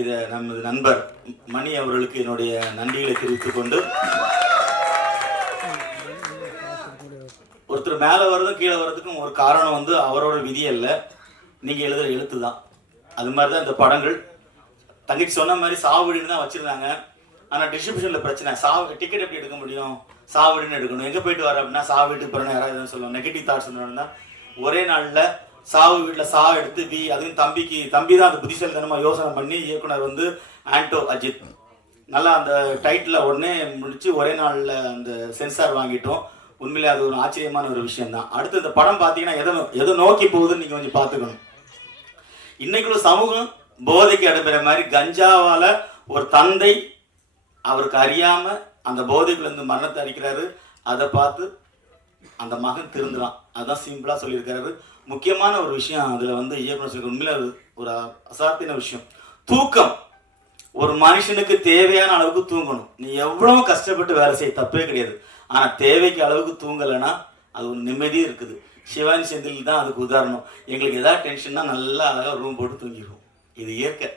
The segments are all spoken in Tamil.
இதை நமது நண்பர் மணி அவர்களுக்கு என்னுடைய நன்றிகளை தெரிவித்துக் கொண்டு ஒருத்தர் மேலே வர்றதும் கீழே வர்றதுக்கும் ஒரு காரணம் வந்து அவரோட விதி அல்ல. நீங்கள் எழுதுகிற எழுத்து தான். அது மாதிரி தான் இந்த படங்கள். தங்கிட்டு சொன்ன மாதிரி சாவடின்னு தான் வச்சுருந்தாங்க. ஆனால் டிஸ்ட்ரிபியூஷனில் பிரச்சனை. சாவு டிக்கெட் எப்படி எடுக்க முடியும்? சாவடின்னு எடுக்கணும். எங்கே போயிட்டு வர அப்படின்னா சாவடிட்டு போகிறேன்னு யாராவது எதுவும் சொல்லுவாங்க. நெகட்டிவ் தாட்ஸ் சொன்னோம்னா ஒரே நாளில் சாவு வீட்டில் சா எடுத்து வி அதுவும் தம்பிக்கு தம்பி தான் அந்த புத்திசாலித்தனமாக யோசனை பண்ணி இயக்குனர் வந்து ஆண்டோ அஜித். நல்லா அந்த டைட்டில் உடனே முடிச்சு ஒரே நாளில் அந்த சென்சார் வாங்கிட்டோம். உண்மையிலே அது ஒரு ஆச்சரியமான ஒரு விஷயம் தான் அடுத்து இந்த படம் பார்த்தீங்கன்னா எதை எதை நோக்கி போகுதுன்னு நீங்கள் கொஞ்சம் பார்த்துக்கணும் இன்னைக்குள்ள சமூகம் போதைக்கு அடுப்புற மாதிரி கஞ்சாவால் ஒரு தந்தை அவருக்கு அறியாமல் அந்த போதைக்குள்ள இருந்து மரணத்தை அடிக்கிறாரு. அதை பார்த்து அந்த மகன் திருந்துறான் அதான் சிம்பிளா சொல்லியிருக்காரு முக்கியமான ஒரு விஷயம் அதுல வந்து இயக்குனர் சொல்லி உண்மையில அது ஒரு அசாத்தின விஷயம். தூக்கம். ஒரு மனுஷனுக்கு தேவையான அளவுக்கு தூங்கணும். நீ எவ்வளவு கஷ்டப்பட்டு வேலை செய்ய தப்பே கிடையாது. ஆனா தேவைக்கு அளவுக்கு தூங்கலைன்னா அது ஒரு நிம்மதி இருக்குது. சிவானி செந்தில் தான் அதுக்கு உதாரணம். எங்களுக்கு எதாவது டென்ஷன்னா நல்லா அழகாக ரூம் போட்டு தூங்கிடுவோம். இது இயற்கை.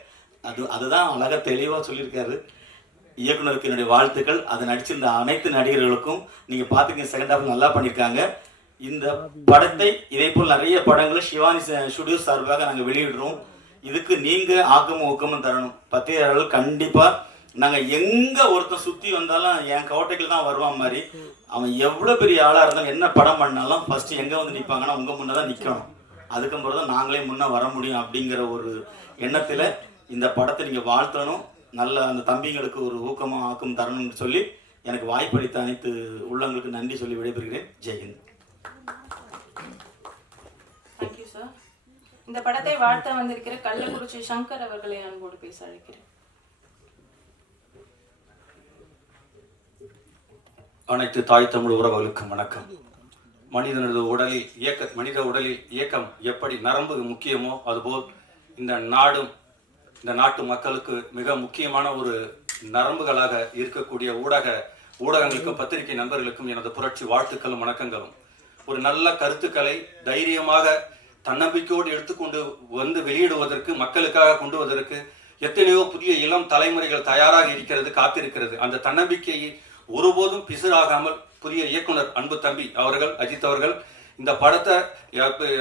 அது அதுதான் அழகாக தெளிவாக சொல்லியிருக்காரு. இயக்குனருக்கு என்னுடைய வாழ்த்துக்கள். அதை நடிச்சிருந்த அனைத்து நடிகர்களுக்கும் நீங்கள் பார்த்துக்க செகண்ட் ஹாஃப் நல்லா பண்ணியிருக்காங்க இந்த படத்தை இதே போல் நிறைய படங்களை சிவானி ஸ்டுடியோ சார்பாக நாங்கள் வெளியிடுறோம். இதுக்கு நீங்கள் ஆக்கமும் ஊக்கமும் தரணும். பத்திரிகையாளர்கள் கண்டிப்பாக நாங்கள் எங்கே ஒருத்தன் சுற்றி வந்தாலும் என் கோட்டைக்கு தான் வருவான் மாதிரி. அவன் எவ்வளோ பெரிய ஆளாக இருந்தாலும் என்ன படம் பண்ணாலும் ஃபஸ்ட்டு எங்கே வந்து நிற்பாங்கன்னா உங்கள் முன்னே தான் நிற்கணும் அதுக்கப்புறம் தான் நாங்களே முன்னே வர முடியும் அப்படிங்கிற ஒரு எண்ணத்தில் இந்த படத்தை நீங்கள் வாழ்த்தணும். நல்ல அந்த தம்பிங்களுக்கு ஒரு ஊக்கமும் ஆக்கம் தரணும்னு சொல்லி எனக்கு வாய்ப்பளித்த அனைத்து உள்ளங்களுக்கு நன்றி சொல்லி விடைபெறுகிறேன். ஜெயஹிந்த் தேங்க்யூ சார் இந்த படத்தை வாழ்த்த வந்திருக்கிற கள்ளக்குறிச்சி சங்கர் அவர்களை அன்போடு பேச அழைக்கிறேன். அனைத்து தாய் தமிழ் உறவுகளுக்கும் வணக்கம். மனிதனது உடலில் இயக்க மனித உடலில் இயக்கம் எப்படி நரம்பு முக்கியமோ அதுபோல் இந்த நாடும் இந்த நாட்டு மக்களுக்கு மிக முக்கியமான ஒரு நரம்புகளாக இருக்கக்கூடிய ஊடக ஊடகங்களுக்கும் பத்திரிகை நண்பர்களுக்கும் எனது புரட்சி வாழ்த்துக்களும் வணக்கங்களும். ஒரு நல்ல கருத்துக்களை தைரியமாக தன்னம்பிக்கையோடு எடுத்துக்கொண்டு வந்து வெளியிடுவதற்கு மக்களுக்காக கொண்டு வருவதற்கு எத்தனையோ புதிய இளம் தலைமுறைகள் தயாராக இருக்கிறது காத்திருக்கிறது. அந்த தன்னம்பிக்கையை ஒருபோதும் பிசுறாகாமல் புதிய இயக்குனர் அன்பு தம்பி அவர்கள் அஜித் அவர்கள் இந்த படத்தை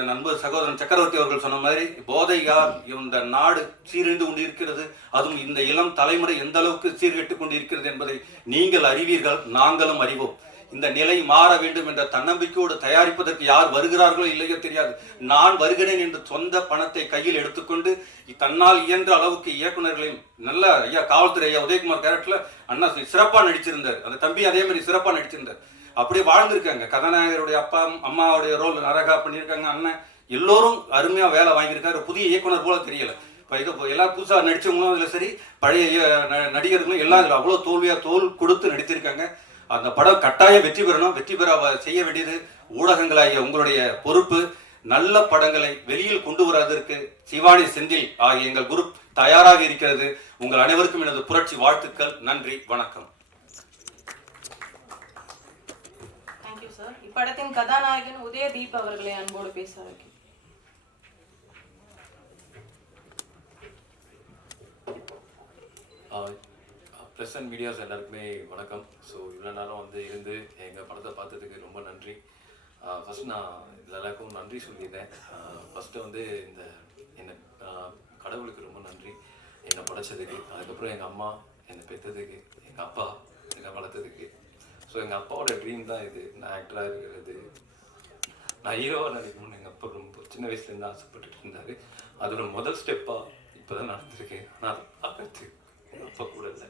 நண்பர் சகோதரன் சக்கரவர்த்தி அவர்கள் சொன்ன மாதிரி போதையால் இந்த நாடு சீரழிந்து கொண்டிருக்கிறது அதுவும் இந்த இளம் தலைமுறை எந்த அளவுக்கு சீர்கெட்டு கொண்டிருக்கிறது என்பதை நீங்கள் அறிவீர்கள் நாங்களும் அறிவோம். இந்த நிலை மாற வேண்டும் என்ற தன்னம்பிக்கையோடு தயாரிப்பதற்கு யார் வருகிறார்களோ இல்லையோ தெரியாது. நான் வருகிறேன் என்று சொந்த பணத்தை கையில் எடுத்துக்கொண்டு தன்னால் இயன்ற அளவுக்கு இயக்குனர்களையும் நல்ல ஐயா காவல்துறை ஐயா உதயகுமார் கேரக்டர்ல அண்ணா சிறப்பாக நடிச்சிருந்தார். அந்த தம்பி அதே மாதிரி சிறப்பாக நடிச்சிருந்தார். அப்படியே வாழ்ந்திருக்காங்க. கதாநாயகருடைய அப்பா அம்மாவுடைய ரோல் அழகா பண்ணியிருக்காங்க. அண்ணன் எல்லோரும் அருமையா வேலை வாங்கியிருக்காரு. புதிய இயக்குனர் போல தெரியல. இப்போ இது இப்போ புதுசாக நடித்தவங்களும் அதில் சரி பழைய ந- நடிகர்களும் எல்லாம் இதில் அவ்வளோ தோல்வியாக தோல் கொடுத்து நடித்திருக்காங்க. அந்த படம் கட்டாயம் வெற்றி பெறணும். வெற்றி பெற செய்ய வேண்டியது ஊடகங்களாகிய உங்களுடைய பொறுப்பு. நல்ல படங்களை வெளியில் கொண்டு வருவதற்கு சிவானி செந்தில் ஆகிய எங்கள் குரூப் தயாராக இருக்கிறது. உங்கள் அனைவருக்கும் எனது புரட்சி வாழ்த்துக்கள். நன்றி. வணக்கம் தேங்க்யூ சார் இப்படத்தின் கதாநாயகன் உதயதீப் அவர்களை அன்போடு பேச வைக்கும் ப்ரெஸ் அண்ட் மீடியாஸ் எல்லாருக்குமே வணக்கம். ஸோ இவ்வளோ நேரம் வந்து இருந்து எங்கள் படத்தை பார்த்ததுக்கு ரொம்ப நன்றி. ஃபஸ்ட் நான் எல்லாருக்கும் நன்றி சொல்லியிருந்தேன். ஃபஸ்ட்டு வந்து இந்த என்னை கடவுளுக்கு ரொம்ப நன்றி. என்னை படைச்சதுக்கு அதுக்கப்புறம் எங்கள் அம்மா என்னை பெற்றதுக்கு எங்கள் அப்பா என்னை வளர்த்ததுக்கு ஸோ எங்கள் அப்பாவோட ட்ரீம் தான் இது. நான் ஆக்டராக இருக்கிறது. நான் ஹீரோவாக நடிக்கணும்னு எங்கள் அப்பா ரொம்ப சின்ன வயசுலேருந்து ஆசைப்பட்டுட்டு இருந்தார். அதோட முதல் ஸ்டெப்பாக இப்போ தான் நடந்திருக்கேன். ஆனால் அதை பார்க்கறது எங்கள் அப்பா கூட இல்லை.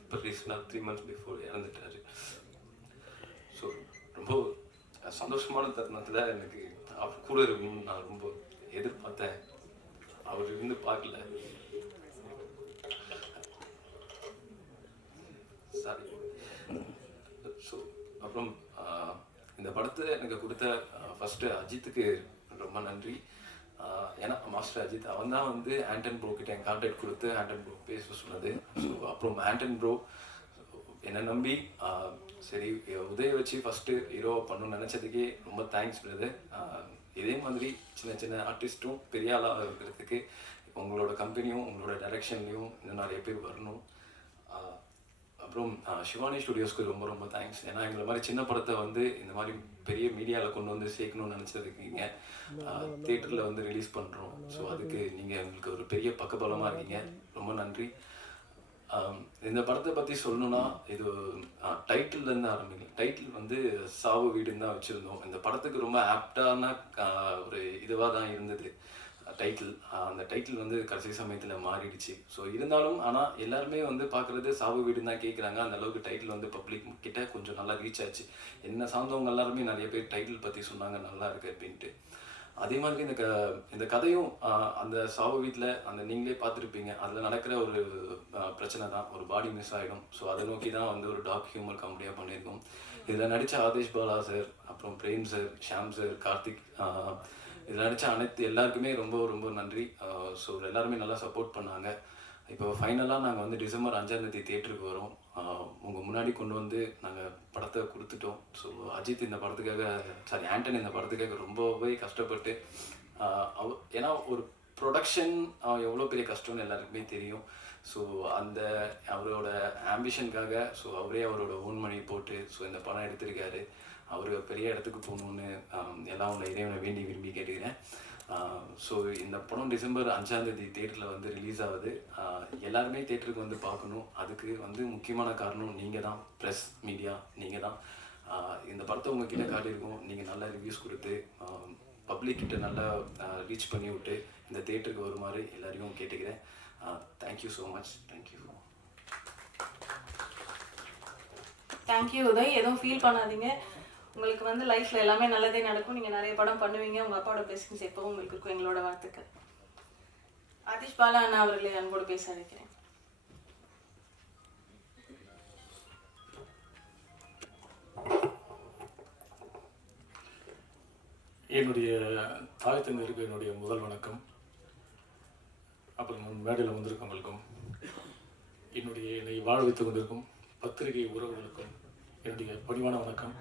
இப்போ ரீசெண்டாக த்ரீ மந்த்ஸ் பிஃபோர் இறந்துட்டாரு. ஸோ ரொம்ப சந்தோஷமான தருணத்தில் எனக்கு அவர் கூட இருக்கணும்னு நான் ரொம்ப எதிர்பார்த்தேன். அவர் இருந்து பார்க்கல. சாரி ஸோ அப்புறம் இந்த படத்தை எனக்கு கொடுத்த ஃபஸ்ட்டு அஜித்துக்கு ரொம்ப நன்றி. ஏன்னா மாஸ்டர் அஜித் அவன் தான் வந்து ஆண்டன் ப்ரோ கிட்ட என் கான்டாக்ட் கொடுத்து ஆண்டன் ப்ரோ பேச சொன்னது. ஸோ அப்புறம் ஆண்டன் ப்ரோ என்னை நம்பி சரி உதய வச்சு ஃபஸ்ட்டு ஹீரோ பண்ணணும்னு நினச்சதுக்கே ரொம்ப தேங்க்ஸ் பிரதர் இதே மாதிரி சின்ன சின்ன ஆர்டிஸ்ட்டும் பெரிய ஆளாக இருக்கிறதுக்கு உங்களோட கம்பெனியும் உங்களோட டைரக்ஷன்லையும் இன்னும் நிறைய பேர் வரணும். அப்புறம் சிவானி ஸ்டுடியோஸ்க்கு ரொம்ப ரொம்ப தேங்க்ஸ் ஏன்னா எங்களை மாதிரி சின்ன படத்தை வந்து இந்த மாதிரி பெரிய மீடியாவில் கொண்டு வந்து சேர்க்கணும்னு நினச்சதுக்கீங்க தேட்டரில் வந்து ரிலீஸ் பண்ணுறோம் ஸோ அதுக்கு நீங்கள் எங்களுக்கு ஒரு பெரிய பக்கபலமாக இருக்கீங்க. ரொம்ப நன்றி. இந்த படத்தை பற்றி சொல்லணும்னா இது டைட்டில்லேருந்து ஆரம்பிங்க டைட்டில் வந்து சாவு வீடுன்னு தான் வச்சுருந்தோம். இந்த படத்துக்கு ரொம்ப ஆப்டான ஒரு இதுவாக தான் இருந்தது. டைட்டில் அந்த டைட்டில் வந்து கடைசி சமயத்தில் மாறிடுச்சு. ஸோ இருந்தாலும் ஆனால் எல்லாருமே வந்து பார்க்குறது சாவு வீடுன்னு தான் கேட்குறாங்க அந்த அளவுக்கு டைட்டில் வந்து பப்ளிக் கிட்ட கொஞ்சம் நல்லா ரீச் ஆச்சு. என்ன சார்ந்தவங்க எல்லாருமே நிறைய பேர் டைட்டில் பற்றி சொன்னாங்க நல்லா இருக்கு அப்படின்ட்டு. அதே மாதிரி இந்த க இந்த கதையும் அந்த சாவு வீட்டில் அந்த நீங்களே பார்த்துருப்பீங்க. அதில் நடக்கிற ஒரு பிரச்சனை தான். ஒரு பாடி மிஸ் ஆகிடும் ஸோ அதை நோக்கி தான் வந்து ஒரு டாக் ஹியூமர் காமெடியாக பண்ணியிருக்கோம். இதில் நடித்த ஆதேஷ் பாலா சார் அப்புறம் பிரேம் சார் ஷாம் சார் கார்த்திக் இதில் நடித்த அனைத்து எல்லாருக்குமே ரொம்ப ரொம்ப நன்றி. ஸோ எல்லாருமே நல்லா சப்போர்ட் பண்ணாங்க. இப்போ ஃபைனலாக நாங்கள் வந்து டிசம்பர் அஞ்சாந்தேதி தேட்டருக்கு வரோம். உங்கள் முன்னாடி கொண்டு வந்து நாங்கள் படத்தை கொடுத்துட்டோம். ஸோ அஜித் இந்த படத்துக்காக சாரி ஆண்டன் இந்த படத்துக்காக ரொம்பவே கஷ்டப்பட்டு அவ- ஏன்னா ஒரு ப்ரொடக்ஷன் எவ்வளோ பெரிய கஷ்டம்னு எல்லாருக்குமே தெரியும். ஸோ அந்த அவரோட ஆம்பிஷனுக்காக ஸோ அவரே அவரோட ஓன் மணி போட்டு ஸோ இந்த படம் எடுத்திருக்காரு. அவர் பெரிய இடத்துக்கு போகணுன்னு எல்லாம் உங்களை இறைவனை வேண்டி விரும்பி கேட்டுக்கிறேன். ஸோ இந்த படம் டிசம்பர் அஞ்சாந்தேதி தேட்டரில் வந்து ரிலீஸ் ஆகுது. எல்லாருமே தேட்டருக்கு வந்து பார்க்கணும். அதுக்கு வந்து முக்கியமான காரணம் நீங்கள் தான். ப்ரெஸ் மீடியா நீங்கள் தான். இந்த படத்தை உங்ககிட்ட காட்டியிருக்கோம். நீங்கள் நல்ல ரிவ்யூஸ் கொடுத்து பப்ளிக் கிட்ட நல்லா ரீச் பண்ணி விட்டு இந்த தேட்டருக்கு வருமாறு எல்லாரையும் கேட்டுக்கிறேன். Thank you so much thank you thank you Uday. எதுவும் ஃபீல் பண்ணாதீங்க. உங்களுக்கு வந்து லைஃப்ல எல்லாமே நல்லதே நடக்கும். நீங்க நிறைய படம் பண்ணுவீங்க. உங்க அப்பாவோட பிளஸிங்ஸ் எப்பவும் உங்களுக்கு இருக்கும். எங்களோட வாழ்த்துக்கள். ஆதிஷ் பாலா அண்ணா அவர்களை அன்போடு பேச அழைக்கிறேன். என்னுடைய தாய் தந்தையருக்கு என்னுடைய முதல் வணக்கம். அப்புறம் மேடையில் வந்திருக்கவங்களுக்கும் என்னுடைய என்னை வாழ வைத்துக் கொண்டிருக்கும் பத்திரிகை உறவுகளுக்கும் என்னுடைய பணிவான வணக்கம்.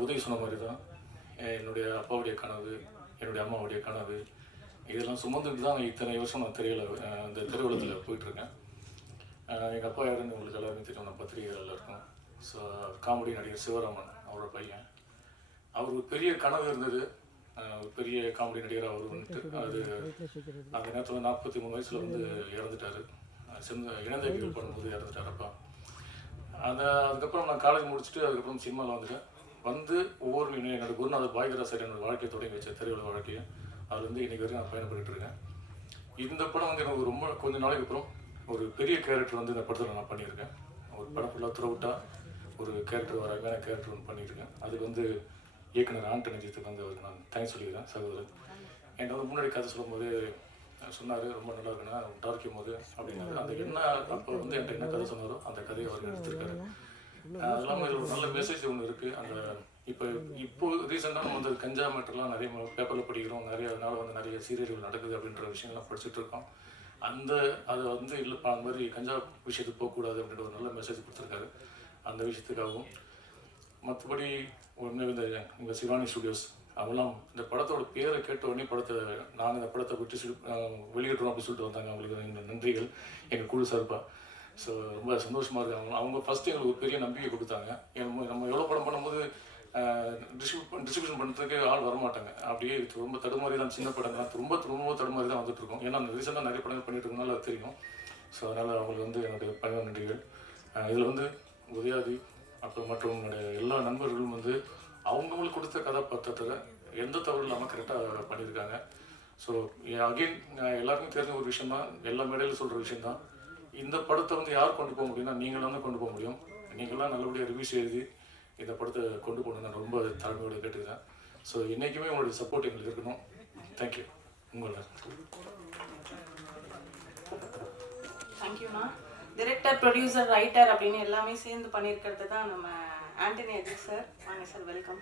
உதவி சொன்ன மாதிரி தான் என்னுடைய அப்பாவுடைய கனவு என்னுடைய அம்மாவுடைய கனவு இதெல்லாம் சுமந்துட்டு தான் இத்தனை வருஷம் நான் திரையில அந்த இந்த திரையுலகத்தில் போயிட்டுருக்கேன் எங்கள் அப்பா யாருன்னு உங்களுக்கு எல்லாருமே தெரியும் நான் பத்திரிகைகளில் இருக்கும். ஸோ காமெடி நடிகர் சிவராமன் அவரோட பையன். அவர் ஒரு பெரிய கனவு இருந்தது. ஒரு பெரிய காமெடி நடிகர் அவர் வந்துட்டு அது அந்த நேரத்தில் நாற்பத்தி மூணு வயசில் வந்து இறந்துட்டாரு. ஆஹ் சிறந்த இளந்தேவிகள் பண்ணும்போது இறந்துட்டார் அப்பா. அந்த அதுக்கப்புறம் நான் காலேஜ் முடிச்சுட்டு அதுக்கப்புறம் சினிமாவில் வந்துட்டேன். வந்து ஒவ்வொரு என்னோட என்னோட குருநாதர் பாய்கரா என்னோட வாழ்க்கையை தொடங்கி வச்ச திரையுலக வாழ்க்கையை அதுலேருந்து இன்னைக்கு வரைக்கும் நான் பயணப்பட்டு இருக்கேன். இந்த படம் வந்து எனக்கு ரொம்ப கொஞ்ச நாளைக்கு அப்புறம் ஒரு பெரிய கேரக்டர் வந்து இந்த படத்தில் நான் பண்ணியிருக்கேன். ஒரு படம் ஃபுல்லாக த்ரூட்டா ஒரு கேரக்டர் வராங்க அருமையான கேரக்டர் ஒன்று பண்ணியிருக்கேன். அதுக்கு வந்து இயக்குனர் ஆண்டனி ஜித்துக்கு வந்து அவருக்கு நான் தேங்க்ஸ் சொல்லிக்கிறேன் சகோதரர். என்கிட்ட வந்து முன்னாடி கதை சொல்லும்போது சொன்னார் ரொம்ப நல்லா இருக்குன்னா டார்க்கும் போது அப்படின்னாரு அந்த என்ன அப்போ வந்து என்கிட்ட என்ன கதை சொன்னாரோ அந்த கதையை அவர் எடுத்திருக்காரு. அது இல்லாமல் இதில் ஒரு நல்ல மெசேஜ் ஒன்று இருக்குது அந்த இப்போ இப்போ ரீசெண்டாக நம்ம வந்து கஞ்சா மேட்டர்லாம் நிறைய பேப்பரில் படிக்கிறோம். நிறைய அதனால வந்து நிறைய சீரியல்கள் நடக்குது அப்படின்ற விஷயம்லாம் படிச்சுட்டு இருக்கோம். அந்த அதை வந்து இல்லைப்பா அந்த மாதிரி கஞ்சா விஷயத்துக்கு போகக்கூடாது அப்படின்ற ஒரு நல்ல மெசேஜ் கொடுத்துருக்காரு. அந்த விஷயத்துக்காகவும். மற்றபடி ஒன்று இந்த இந்த சிவானி ஸ்டுடியோஸ் அவங்களாம் இந்த படத்தோட பேரை கேட்ட உடனே படத்தை நாங்கள் இந்த படத்தை விட்டு வெளியிடுறோம் அப்படின்னு சொல்லிட்டு வந்தாங்க. அவங்களுக்கு நன்றிகள். எங்கள் குழு சார்பாக ஸோ ரொம்ப சந்தோஷமாக இருக்கு. அவங்க அவங்க ஃபஸ்ட்டு எங்களுக்கு ஒரு பெரிய நம்பிக்கை கொடுத்தாங்க. நம்ம நம்ம எவ்வளோ படம் பண்ணும்போது டிஸ்ட்ரிபியூட் டிஸ்ட்ரிபியூஷன் பண்ணுறதுக்கு ஆள் வரமாட்டாங்க. அப்படியே ரொம்ப தடுமாறி தான் சின்ன படங்கள் ரொம்ப ரொம்ப தடுமாறி தான் வந்துட்டு இருக்கோம் ஏன்னா ரீசெண்டாக நிறைய படங்கள் பண்ணிட்டு இருக்கனால அது தெரியும். ஸோ அதனால் அவங்களுக்கு வந்து என்னுடைய பயண நன்றிகள். இதில் வந்து உதயாதி அப்புறம் மற்றும் என்னுடைய எல்லா நண்பர்களும் வந்து அவங்களுக்கு கொடுத்த கதாபாத்திரத்தில் எந்த தவறும் இல்லாமல் கரெக்டாக பண்ணியிருக்காங்க. ஸோ அகெயின் எல்லாருக்கும் தெரிஞ்ச ஒரு விஷயம் தான் எல்லா மேடையிலும் சொல்கிற விஷயம் தான் இந்த படத்தை வந்து யார் கொண்டு போக முடியும்னா நீங்களாம் தான் கொண்டு போக முடியும். நீங்களாம் நல்லபடியாக ரிவ்யூஸ் எழுதி இந்த படத்தை கொண்டு போகணும்னு நான் ரொம்ப தாழ்மையோட கேட்டுக்கிறேன். ஸோ என்றைக்குமே உங்களுடைய சப்போர்ட் எங்களுக்கு இருக்கணும். தேங்க்யூ உங்களை தேங்க்யூண்ணா டிரெக்டர் ப்ரொடியூசர் ரைட்டர் அப்படின்னு எல்லாமே சேர்ந்து பண்ணியிருக்கிறது தான் நம்ம ஆண்டனி அஜித் சார் வாங்க சார் வெல்கம்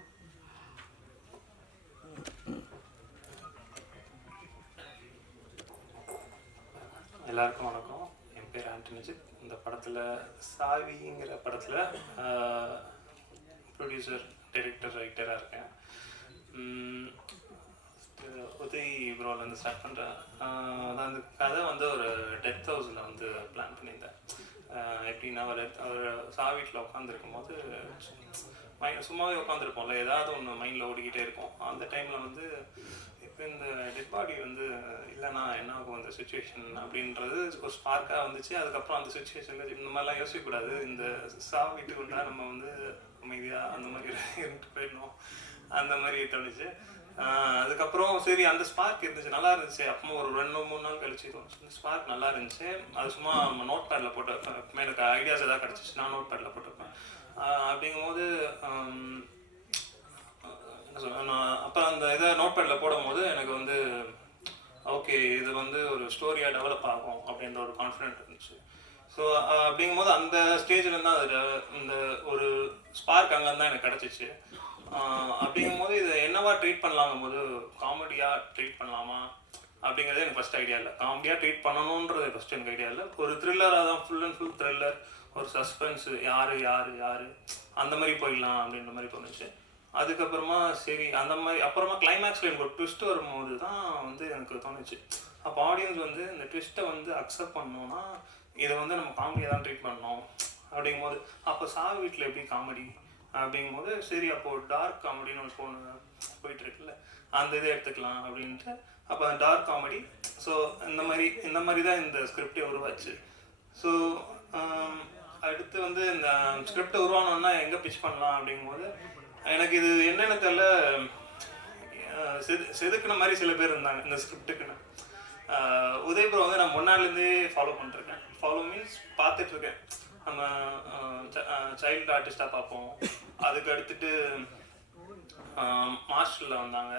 எல்லாருக்கும் வணக்கம். என் பேர் ஆண்டனிஜித் இந்த படத்தில் சாவிங்கிற படத்தில் ப்ரொடியூசர் டைரக்டர் ரைட்டராக இருக்கேன். உதய் ப்ரோலேருந்து ஸ்டார்ட் பண்ணுறேன் அதான் அந்த கதை வந்து ஒரு டெத் ஹவுஸில் வந்து பிளான் பண்ணியிருந்தேன். எப்படின்னா அவர் அவர் சாவீட்டில் உட்காந்துருக்கும் போது மைண்ட் சும்மாவே உட்காந்துருப்போம்ல ஏதாவது ஒன்று மைண்டில் ஓடிக்கிட்டே இருக்கும். அந்த டைமில் வந்து இந்த டெட் பாடி வந்து இல்லைனா என்ன ஆகும் அந்த சுச்சுவேஷன் அப்படின்றது ஒரு ஸ்பார்க்காக வந்துச்சு. அதுக்கப்புறம் அந்த சுச்சுவேஷனில் இந்த மாதிரிலாம் யோசிக்கக்கூடாது. இந்த சாவு வீட்டுக்கு நம்ம வந்து அமைதியாக அந்த மாதிரி இருந்துட்டு போயிடணும். அந்த மாதிரி தோணுச்சு. அதுக்கப்புறம் சரி அந்த ஸ்பார்க் இருந்துச்சு. நல்லா இருந்துச்சு. அப்போ ஒரு ரெண்டு மூணு நாள் கழிச்சு தோணுச்சு. இந்த ஸ்பார்க் நல்லா இருந்துச்சு. அது சும்மா நம்ம நோட் பேடில் போட்டு வைப்பேன் எனக்கு ஐடியாஸ் எதாவது கிடச்சிச்சு நான் நோட் பேடில் போட்டு வைப்பேன் அப்படிங்கும்போது என்ன சொல்ல நான் அப்போ அந்த இதை நோட்பேடில் போடும்போது எனக்கு வந்து ஓகே இது வந்து ஒரு ஸ்டோரியாக டெவலப் ஆகும் அப்படின்ற ஒரு கான்ஃபிடென்ட் இருந்துச்சு. ஸோ அப்படிங்கும்போது அந்த ஸ்டேஜில் தான் அதில் இந்த ஒரு ஸ்பார்க் அங்கேருந்து தான் எனக்கு கிடச்சிச்சு. அப்படிங்கும்போது இதை என்னவா ட்ரீட் பண்ணலாங்கும் போது காமெடியாக ட்ரீட் பண்ணலாமா? அப்படிங்கிறது எனக்கு ஃபஸ்ட் ஐடியா இல்லை. காமெடியாக ட்ரீட் பண்ணணுன்றது ஃபஸ்ட் எனக்கு ஐடியா இல்லை. ஒரு த்ரில்லராக தான் ஃபுல் அண்ட் ஃபுல் த்ரில்லர் ஒரு சஸ்பென்ஸு யார் யார் யார் அந்த மாதிரி போயிடலாம் அப்படின்ற மாதிரி தோணுச்சு. அதுக்கப்புறமா சரி அந்த மாதிரி அப்புறமா கிளைமேக்ஸில் எனக்கு ஒரு ட்விஸ்ட் வரும்போது தான் வந்து எனக்கு தோணுச்சு. அப்போ ஆடியன்ஸ் வந்து இந்த ட்விஸ்ட்டை வந்து அக்செப்ட் பண்ணோம்னா இதை வந்து நம்ம காமெடியாக தான் ட்ரீட் பண்ணோம். அப்படிங்கும்போது அப்போ சாவு வீட்டில் எப்படி காமெடி அப்படிங்கும்போது சரி அப்போ டார்க் காமெடின்னு ஒரு போன போயிட்டுருக்குல்ல அந்த இதை எடுத்துக்கலாம் அப்படின்ட்டு அப்போ டார்க் காமெடி ஸோ இந்த மாதிரி இந்த மாதிரி தான் இந்த ஸ்கிரிப்டே உருவாச்சு. ஸோ um, அடுத்து வந்து இந்த ஸ்கிரிப்ட் உருவானோன்னா எங்கே பிச் பண்ணலாம் அப்படிங்கும்போது எனக்கு இது என்னென்னு தெரியல. செது செதுக்குன மாதிரி சில பேர் இருந்தாங்க இந்த ஸ்கிரிப்டுக்குன்னு உதயபுரம் வந்து நான் முன்னாடிலேருந்தே ஃபாலோ பண்ணிருக்கேன் ஃபாலோ மீன்ஸ் பார்த்துட்ருக்கேன் நம்ம சைல்டு ஆர்டிஸ்டாக பார்ப்போம். அதுக்கு அடுத்துட்டு மாஸ்டரில் வந்தாங்க.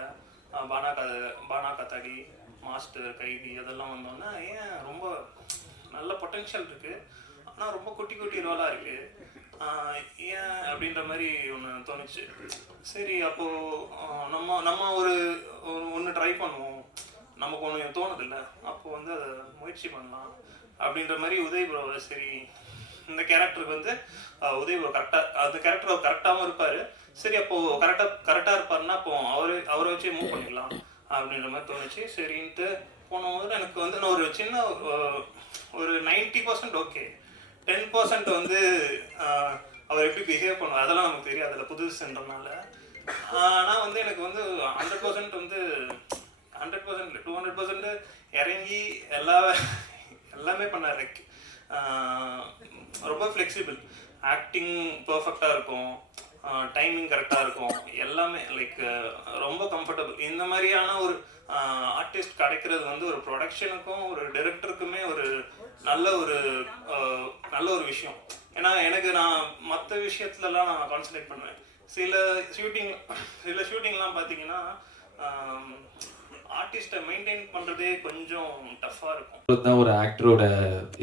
பானா கத பானா கத்தாடி மாஸ்டர் கைதி அதெல்லாம் வந்தோன்னா ஏன் ரொம்ப நல்ல பொட்டென்ஷியல் இருக்குது ஆனால் ரொம்ப குட்டி குட்டி ரோலாக இருக்குது ஏன் அப்படின்ற மாதிரி ஒன்று தோணுச்சு. சரி அப்போது நம்ம நம்ம ஒரு ஒன்று ட்ரை பண்ணுவோம். நமக்கு ஒன்று தோணுதில்ல. அப்போது வந்து அதை முயற்சி பண்ணலாம். அப்படின்ற மாதிரி உதய் ப்ரோ சரி இந்த கேரக்டருக்கு வந்து உதய் ப்ரோ கரெக்டாக அந்த கேரக்டர் கரெக்டாகவும் இருப்பார். சரி அப்போது கரெக்டாக கரெக்டாக இருப்பாருன்னா அப்போ அவரு அவரை வச்சே மூவ் பண்ணிடலாம். அப்படின்ற மாதிரி தோணுச்சு. சரின்ட்டு போனபோது எனக்கு வந்து நான் ஒரு சின்ன ஒரு ninety percent okay ten percent வந்து அவர் எப்படி பிஹேவ் பண்ணுவார் அதெல்லாம் நமக்கு தெரியும் அதில் புதுசுன்றனால ஆனால் வந்து எனக்கு வந்து ஹண்ட்ரட் பர்சன்ட் வந்து hundred percent two hundred percent இறங்கி எல்லா எல்லாமே பண்ணார். லைக் ரொம்ப ஃப்ளெக்சிபிள் ஆக்டிங் பர்ஃபெக்டாக இருக்கும். டைமிங் கரெக்டாக இருக்கும். எல்லாமே லைக் ரொம்ப கம்ஃபர்டபுள் இந்த மாதிரியான ஒரு ஆர்டிஸ்ட் கிடைக்கிறது வந்து ஒரு ப்ரொடக்ஷனுக்கும் ஒரு டைரக்டருக்குமே ஒரு நல்ல ஒரு நல்ல ஒரு விஷயம். ஏன்னா எனக்கு நான் மற்ற விஷயத்துலலாம் நான் கான்சன்ட்ரேட் பண்ணுவேன். சில ஷூட்டிங் சில ஷூட்டிங்லாம் பார்த்தீங்கன்னா ஆர்டிஸ்ட்டை மெயின்டைன் பண்ணுறதே கொஞ்சம் டஃப்பாக இருக்கும். தான் ஒரு ஆக்டரோட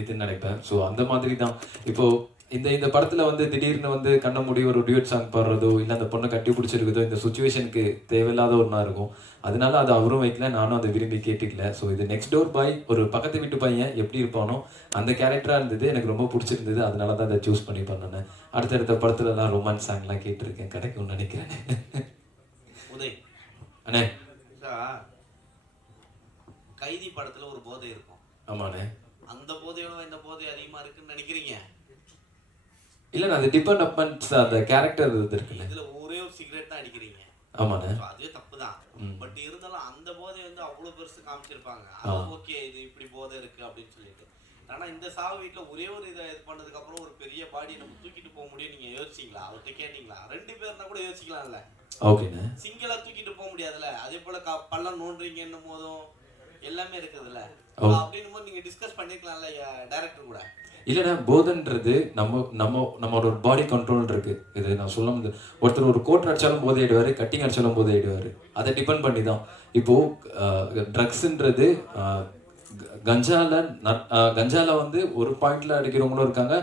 இதுன்னு நினைப்பேன் ஸோ அந்த மாதிரி தான் இப்போது இந்த இந்த படத்துல வந்து திடீர்னு வந்து கண்ண மூடி ஒரு டியூட் சாங் பாடுறதோ இல்லை அந்த பொண்ணை கட்டி பிடிச்சிருக்குதோ இந்த சுச்சுவேஷனுக்கு தேவையில்லாத ஒன்றா இருக்கும். அதனால அது அவரும் வைக்கல நானும் அதை விரும்பி கேட்டுக்கல. ஸோ இது நெக்ஸ்ட் டோர் பாய் ஒரு பக்கத்து வீட்டு பையன் எப்படி இருப்பானோ அந்த கேரக்டராக இருந்தது எனக்கு ரொம்ப பிடிச்சிருந்தது. அதனால தான் அதை சூஸ் பண்ணி பண்ணினேன் அடுத்தடுத்த படத்துலலாம் ரொமான்ஸ் சாங்லாம் கேட்டிருக்கேன். கிடைக்கும்னு நினைக்கிறேன். உதய். அண்ணே. கைதி படத்துல ஒரு போதை இருக்கும். ஆமாண்ணே. அந்த போதையோட இந்த போதை அதிகமா இருக்குன்னு நினைக்கிறீங்க? இல்லைண்ணா அது டிபெண்ட் அப்பான்ஸ் அந்த கேரக்டர் இது இருக்குல்ல இதுல ஒரே ஒரு சிகரெட் தான் அடிக்கிறீங்க. ஆமாண்ணே. அதுவே தப்பு தான். பட் இருந்தாலும் அந்த போதை வந்து அவ்வளவு பெருசு காமிச்சிருப்பாங்க. ஓகே இது இப்படி போதை இருக்கு அப்படின்னு சொல்லிட்டு. ஆனா இந்த சாவு வீட்டுல ஒரே ஒரு இதை இது பண்ணதுக்கு அப்புறம் ஒரு பெரிய பாடியை நம்ம தூக்கிட்டு போக முடியும் நீங்க யோசிச்சீங்களா? அவர்கிட்ட கேட்டீங்களா? ரெண்டு பேர்னா கூட யோசிக்கலாம்ல. ஓகேண்ணே. சிங்கிளா தூக்கிட்டு போக முடியாதுல்ல. அதே போல க- பள்ளம் நோண்டுறீங்கன்னும் போதும் எல்லாமே இருக்குதுல்ல. ஓ. அப்படின்னு போது நீங்க டிஸ்கஸ் பண்ணிருக்கலாம்ல டைரக்டர் கூட. இல்லைன்னா போதைன்றது நம்ம நம்ம நம்மளோட ஒரு பாடி கண்ட்ரோல் இருக்கு. இது நான் சொல்ல முடியாது ஒருத்தர் ஒரு கோட் அடிச்சாலும் போதையிடுவார் கட்டிங் அடிச்சாலும் போதையிடுவார். அதை டிபெண்ட் பண்ணி தான் இப்போ ட்ரக்ஸுன்றது கஞ்சால கஞ்சால வந்து ஒரு பாயிண்ட்ல அடிக்கிறவங்களும் இருக்காங்க.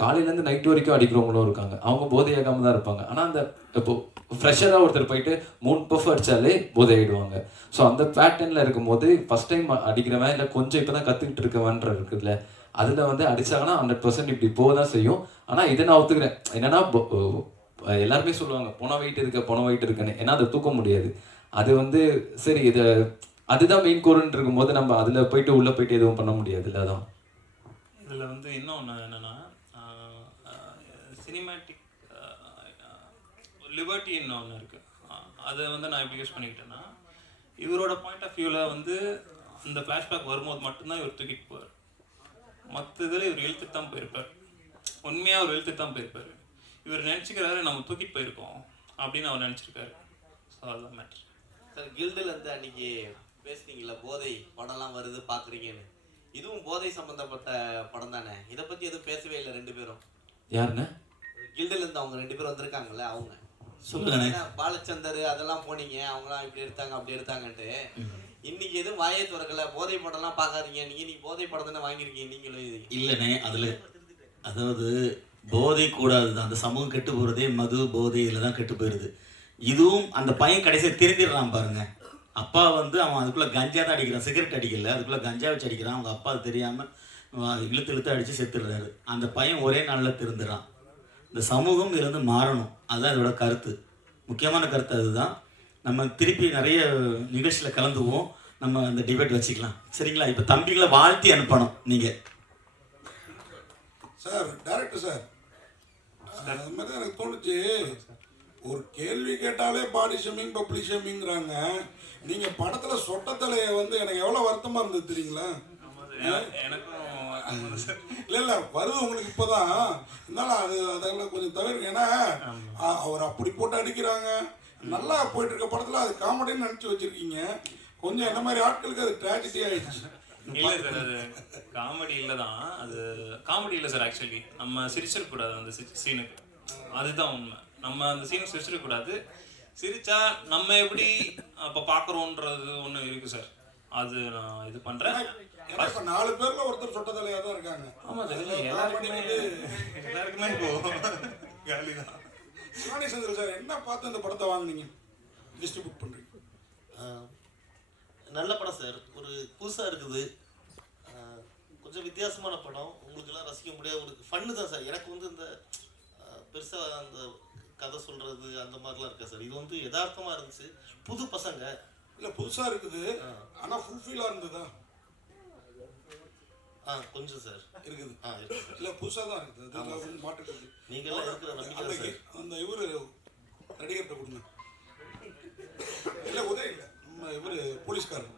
காலையிலேருந்து நைட் வரைக்கும் அடிக்கிறவங்களும் இருக்காங்க. அவங்க போதையாகாம தான் இருப்பாங்க. ஆனால் அந்த இப்போ ஃப்ரெஷராக ஒருத்தர் போயிட்டு மூணு பஃப் அடித்தாலே போதையிடுவாங்க ஸோ அந்த பேட்டர்னில் இருக்கும்போது ஃபர்ஸ்ட் டைம் அடிக்கிறவன் இல்லை கொஞ்சம் இப்போ தான் கற்றுக்கிட்டு இருக்கவன்ற இருக்குதுல்ல அதில் வந்து அடிச்சாங்கன்னா ஹண்ட்ரட் பர்சன்ட் இப்படி போக தான் செய்யும். ஆனால் இதை நான் ஒத்துக்கிறேன். என்னன்னா எல்லாருமே சொல்லுவாங்க பொண வெயிட் இருக்க பொண வெயிட் இருக்குன்னு. ஏன்னா அதை தூக்க முடியாது. அது வந்து சரி இதை அதுதான் மெயின் கோருன்னு இருக்கும்போது நம்ம அதில் போயிட்டு உள்ளே போயிட்டு எதுவும் பண்ண முடியாது இல்லை அதான். இதில் வந்து இன்னொன்று என்னென்னா சினிமேட்டிக் லிபர்ட்டின்னு ஒன்று இருக்குது அதை வந்து நான் எப்படி யூஸ் பண்ணிக்கிட்டேன்னா இவரோட பாயிண்ட் ஆஃப் வியூவில் வந்து அந்த ஃப்ளாஷ்பேக் வரும்போது மட்டும்தான் இவர் தூக்கிட்டு போவார். மற்ற இதில் இவர் இழுத்துட்டு தான் போயிருப்பார். உண்மையாக அவர் இழுத்துட்டு தான் போயிருப்பார். இவர் நினச்சிக்கிறாரு நம்ம தூக்கிட்டு போயிருக்கோம் அப்படின்னு அவர் நினச்சிருக்காரு. ஸோ அதுதான் மேட்ரு சார் கில்டில் இருந்து அன்னைக்கு பேசுனீங்கல்ல போதை படம்லாம் வருது பார்க்குறீங்கன்னு இதுவும் போதை சம்மந்தப்பட்ட படம் தானே? இதை பற்றி எதுவும் பேசவே இல்லை ரெண்டு பேரும். யாருண்ணே கில்டில் இருந்து அவங்க ரெண்டு பேரும் வந்திருக்காங்கல்ல அவங்க. சொல்லுங்கண்ணே ஏன்னா பாலச்சந்தர் அதெல்லாம் போனீங்க அவங்களாம் இப்படி எடுத்தாங்க அப்படி எடுத்தாங்கன்ட்டு. இன்னைக்கு எதுவும் வாயே திறக்கல போதை படம்லாம் பார்க்காதீங்க. நீங்க நீ போதை படம் தானே வாங்கியிருக்கீங்க நீங்களும் இது. இல்லைண்ணே அதில் அதாவது போதை கூடாது தான் அந்த சமூகம் கெட்டு போகிறதே மது போதை தான் கெட்டு போயிடுது இதுவும் அந்த பையன் கடைசியாக திருந்திடுறான் பாருங்க. அப்பா வந்து அவன் அதுக்குள்ளே கஞ்சா தான் அடிக்கிறான். சிகரெட் அடிக்கல. அதுக்குள்ளே கஞ்சா வச்சு அடிக்கிறான். அவங்க அப்பா தெரியாமல் இழுத்து இழுத்து அடித்து செத்துடுறாரு. அந்த பையன் ஒரே நாளில் திருந்துறான். இந்த சமூகம் இருந்து மாறணும். அதுதான் இதோட கருத்து. முக்கியமான கருத்து அதுதான். நம்ம திருப்பி நிறைய நிகழ்ச்சியில் கலந்துக்குவோம். நம்ம அந்த டிபேட் வச்சுக்கலாம். சரிங்களா? இப்போ தம்பிகளை வாழ்த்தி அனுப்பணும் நீங்கள் சார் டைரக்டர் சார். அது மாதிரி தான் எனக்கு தோணுச்சு. ஒரு கேள்வி கேட்டாலே பாடி ஷேமிங் பப்ளிக் ஷேமிங்கிறாங்க நீங்க படத்துல சொட்ட தலையை வந்து எனக்கு எவ்வளவு வருத்தமா இருந்தது தெரியுங்களா? இல்ல இல்ல வருது உங்களுக்கு இப்போதான். இருந்தாலும் அது அதெல்லாம் கொஞ்சம் தவிர ஏன்னா அவர் அப்படி போட்டு அடிக்கிறாங்க. நல்லா போயிட்டு இருக்க படத்துல அது காமெடின்னு நினைச்சு வச்சிருக்கீங்க. கொஞ்சம் என்ன மாதிரி ஆட்களுக்கு அது ட்ராஜடி ஆயிடுச்சு. இல்லை சார் அது காமெடி இல்லை தான். அது காமெடி இல்லை சார் ஆக்சுவலி நம்ம சிரிச்சிடக்கூடாது அந்த சீனுக்கு அதுதான் உண்மை. நம்ம அந்த சீனுக்கு சிரிச்சிடக்கூடாது. சிரிச்சா நம்ம எப்படி அப்போ பார்க்குறோன்றது ஒன்று இருக்கு சார். அது நான் இது பண்ணுறேன் ஏன்னா இப்ப நாலு பேர்ல ஒருத்தர் சொட்ட தலையா தான் இருக்காங்க. ஆமாம் சார் எல்லாருக்குமே எல்லாருக்குமே இப்போ சிவானி சந்திர சார் என்ன பார்த்து இந்த படத்தை வாங்குனீங்க? டிஸ்ட்ரிபியூட் பண்றீங்க. ஆஹ் நல்ல படம் சார். ஒரு புதுசாக இருக்குது. கொஞ்சம் வித்தியாசமான படம். உங்களுக்கெல்லாம் ரசிக்க முடியாது. ஒரு ஃபன்னு தான் சார். எனக்கு வந்து இந்த பெருசாக அந்த கதை சொல்கிறது அந்த மாதிரிலாம் இருக்கா சார்? இது வந்து யதார்த்தமாக இருந்துச்சு. புது பசங்க. இல்ல புதுசா இருக்குது. ஆனா ஃபுல்ஃபில்லா இருந்ததா? ஆ கொஞ்சம் சார். இருக்குது. ஆ இல்ல புதுசா தான் இருக்குது. மாட்டுக்கு நீங்களாம் இருக்கிற நம்பிக்கை சார். அந்த இவரு நடிகர்கிட்ட கொடுங்க. இல்ல உதய இல்ல. நம்ம இவரு போலீஸ்காரர்.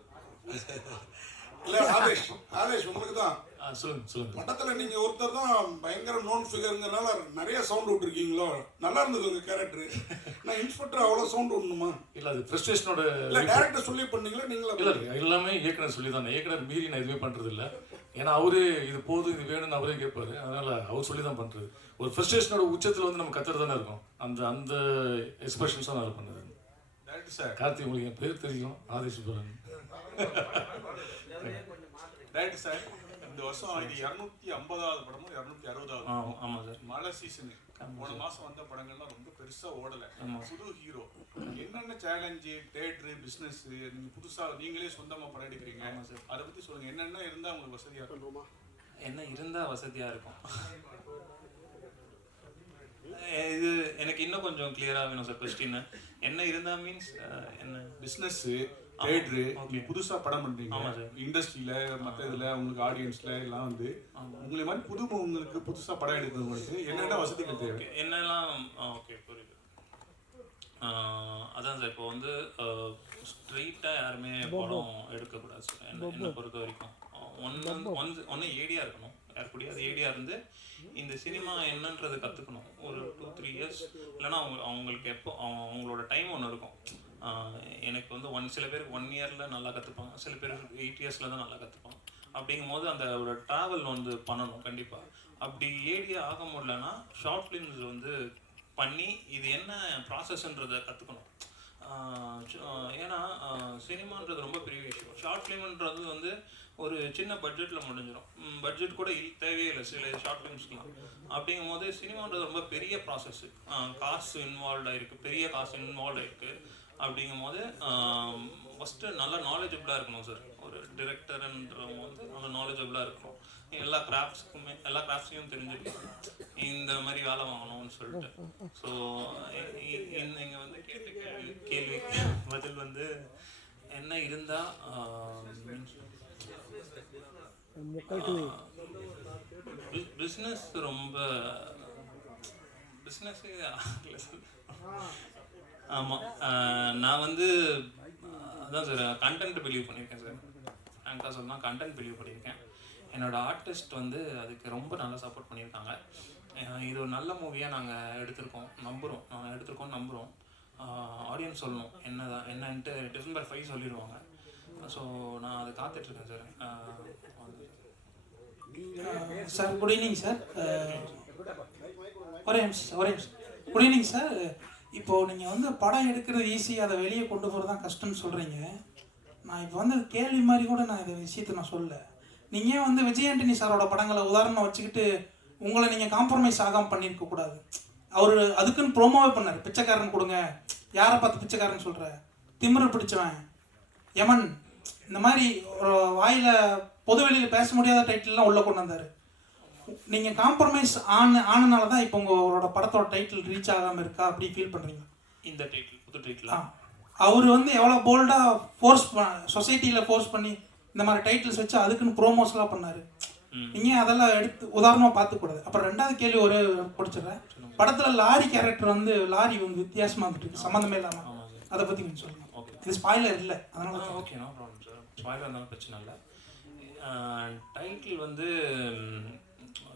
இல்ல ஆதேஷ் ஆதேஷ் உங்களுக்கு தான். ஆ சொல்லுங்க சொல்லுங்க. படத்துல நீங்க ஒருத்தர் தான் பயங்கர நோன் ஃபிகருங்கிறனால நிறைய சவுண்ட் விட்டுருக்கீங்களோ? நல்லா இருந்தது உங்க கேரக்டர் நான் இன்ஸ்பெக்டர் அவ்வளவு சவுண்ட் விடணுமா? இல்லை அது ஃப்ரஸ்ட்ரேஷனோட இல்ல டேரக்டர் சொல்லி பண்ணீங்களா நீங்களா? இல்லை எல்லாமே இயக்குனர் சொல்லி தான் இயக்குனர் மீறி நான் எதுவுமே பண்ணுறது இல்லை ஏன்னா அவரு இது போதும் இது வேணும்னு அவரே கேட்பாரு. அதனால அவர் சொல்லி தான் பண்ணுறது ஒரு ஃப்ரஸ்ட்ரேஷனோட உச்சத்தில் வந்து நம்ம கத்துறது தானே இருக்கும். அந்த அந்த எக்ஸ்பிரஷன்ஸ் தான் நான் பண்ணது டேரக்டர் சார் கார்த்திக் உங்களுக்கு என் பேர் தெரியும். ஆதேஷ் புரன் ரைட் சார் இந்த வருஷம் இது இரநூத்தி ஐம்பதாவது படமும் இரநூத்தி அறுபதாவது ஆமாம் சார் மழை சீசனு போன மாசம் வந்த படங்கள்லாம் ரொம்ப பெருசா ஓடல. புது ஹீரோ. என்னென்ன சேலஞ்சு தேட்டரு பிசினஸ் நீங்க புதுசா நீங்களே சொந்தமா படம் எடுக்கிறீங்க. அதை பத்தி சொல்லுங்க. என்னென்ன இருந்தா உங்களுக்கு வசதியா இருக்கும்? என்ன இருந்தால் வசதியாக இருக்கும்? இது எனக்கு இன்னும் கொஞ்சம் கிளியராக வேணும் சார் கொஸ்டின் என்ன இருந்தால் மீன்ஸ் என்ன? Business okay. நீங்க புதுசா படம் பண்றீங்க. ஆமா சார். இண்டஸ்ட்ரியில மத்த இதுல உங்களுக்கு ஆடியன்ஸ்ல எல்லாம் வந்து உங்களை மாதிரி புது உங்களுக்கு புதுசா படம் எடுக்கிறவங்களுக்கு என்னென்ன வசதிகள் தேவை? என்னெல்லாம் ஓகே புரியுது. அதான் சார் இப்போ வந்து ஸ்ட்ரெயிட்டாக யாருமே படம் எடுக்கக்கூடாது சார் என்ன என்னை பொறுத்த வரைக்கும். ஒன்று ஒன்று ஒன்று ஏடியா இருக்கணும். யார் கூடயாவது ஏடியா இருந்து இந்த சினிமா என்னன்றது கற்றுக்கணும் ஒரு டூ த்ரீ இயர்ஸ் இல்லைன்னா அவங்க அவங்களுக்கு எப்போ அவங்க அவங்களோட டைம் ஒன்று இருக்கும். எனக்கு வந்து ஒன் சில பேருக்கு ஒன் இயரில் நல்லா கற்றுப்பாங்க சில பேர் எயிட் இயர்ஸில் தான் நல்லா கற்றுப்பாங்க அப்படிங்கும் போது அந்த ஒரு ட்ராவல் வந்து பண்ணணும் கண்டிப்பாக அப்படி ஏடியா ஆக முடியலன்னா ஷார்ட் ஃபிலிம்ஸ் வந்து பண்ணி இது என்ன ப்ராசஸ்ன்றதை கற்றுக்கணும் ஏன்னா சினிமான்றது ரொம்ப பெரிய விஷயம். ஷார்ட் ஃபிலிம்ன்றது வந்து ஒரு சின்ன பட்ஜெட்டில் முடிஞ்சிடும் பட்ஜெட் கூட இல் தேவையே இல்லை சில ஷார்ட் ஃபிலிம்ஸ்க்குலாம் அப்படிங்கும் போது சினிமான்றது ரொம்ப பெரிய ப்ராசஸ்ஸு காசு இன்வால்வ் ஆகிருக்கு பெரிய காசு இன்வால்வ் ஆகிருக்கு அப்படிங்கும் போது ஃபஸ்ட்டு நல்லா நாலேஜபிளாக இருக்கணும் சார் ஒரு டிரெக்டர்ன்றவங்க வந்து நல்லா நாலேஜபிளாக இருக்கணும். எல்லா கிராஃப்ட்ஸ்க்குமே எல்லா கிராஃப்ட்ஸையும் தெரிஞ்சிருக்கணும் இந்த மாதிரி வேலை வாங்கணும்னு சொல்லிட்டு. ஸோ நீங்கள் வந்து கேட்ட கேள்வி கேள்வி பதில் வந்து என்ன இருந்தால் பிஸ்னஸ் ரொம்ப பிஸ்னஸ் ஆமாம் நான் வந்து அதான் சார் கண்டென்ட் பிலீவ் பண்ணியிருக்கேன் சார் ஃப்ராங்காக சொன்னால் கண்டென்ட் பிலீவ் பண்ணியிருக்கேன் என்னோடய ஆர்டிஸ்ட் வந்து அதுக்கு ரொம்ப நல்லா சப்போர்ட் பண்ணியிருக்காங்க இது ஒரு நல்ல மூவியாக நாங்கள் எடுத்திருக்கோம். நம்புகிறோம் நாங்கள் எடுத்திருக்கோம் நம்புகிறோம் ஆடியன்ஸ் சொல்லணும். என்னதான் என்னன்ட்டு டிசம்பர் ஃபைவ் சொல்லிடுவாங்க. ஸோ நான் அதை காத்துட்ருக்கேன் sir sir good evening sir ஒரே நிமிஷம் ஒரே நிமிஷம். குட் ஈவினிங் சார் இப்போது நீங்கள் வந்து படம் எடுக்கிறது ஈஸி அதை வெளியே கொண்டு போகிறது தான் கஷ்டம்னு சொல்கிறீங்க நான் இப்போ வந்து கேள்வி மாதிரி கூட நான் இந்த விஷயத்தை நான் சொல்ல நீங்கள் வந்து விஜய் ஆண்டனி சாரோட படங்களை உதாரணம் வச்சுக்கிட்டு உங்களை நீங்கள் காம்ப்ரமைஸ் ஆகாமல் பண்ணியிருக்க கூடாது? அவர் அதுக்குன்னு ப்ரோமோவே பண்ணார். பிச்சைக்காரன் கொடுங்க. யாரை பார்த்து பிச்சைக்காரன் சொல்கிற திமிரு பிடிச்சவன். யமன். இந்த மாதிரி ஒரு வாயில் பொது வெளியில் பேச முடியாத டைட்டில்லாம் உள்ளே கொண்டு வந்தார். நீங்க காம்ப்ரமைஸ் ஆன ஆனனால தான் இப்போ உங்களோட படத்தோட டைட்டில் ரீச் ஆகாம இருக்கா? அப்படி ஃபீல் பண்றீங்க. இந்த டைட்டில் புது டைட்டில் அவர் வந்து எவ்வளோ போல்டாக ஃபோர்ஸ் சொசைட்டியில் ஃபோர்ஸ் பண்ணி இந்த மாதிரி டைட்டில்ஸ் வச்சு அதுக்குன்னு ப்ரோமோஸ்லாம் பண்ணாரு. நீங்கள் அதெல்லாம் எடுத்து உதாரணமாக பார்த்துக்கூடாது. அப்புறம் ரெண்டாவது கேள்வி ஒரு பிடிச்சிடுறேன். படத்தில் லாரி கேரக்டர் வந்து லாரி வந்து வித்தியாசமாக இருக்கு. சம்மந்தமே இல்லாமல் அதை பற்றி கொஞ்சம் சொல்லுங்கள் ஓகே இது ஸ்பாயிலர் இல்லை. அதனால okay no problem sir spoil இருந்தாலும் பிரச்சனை இல்லை. டைட்டில் வந்து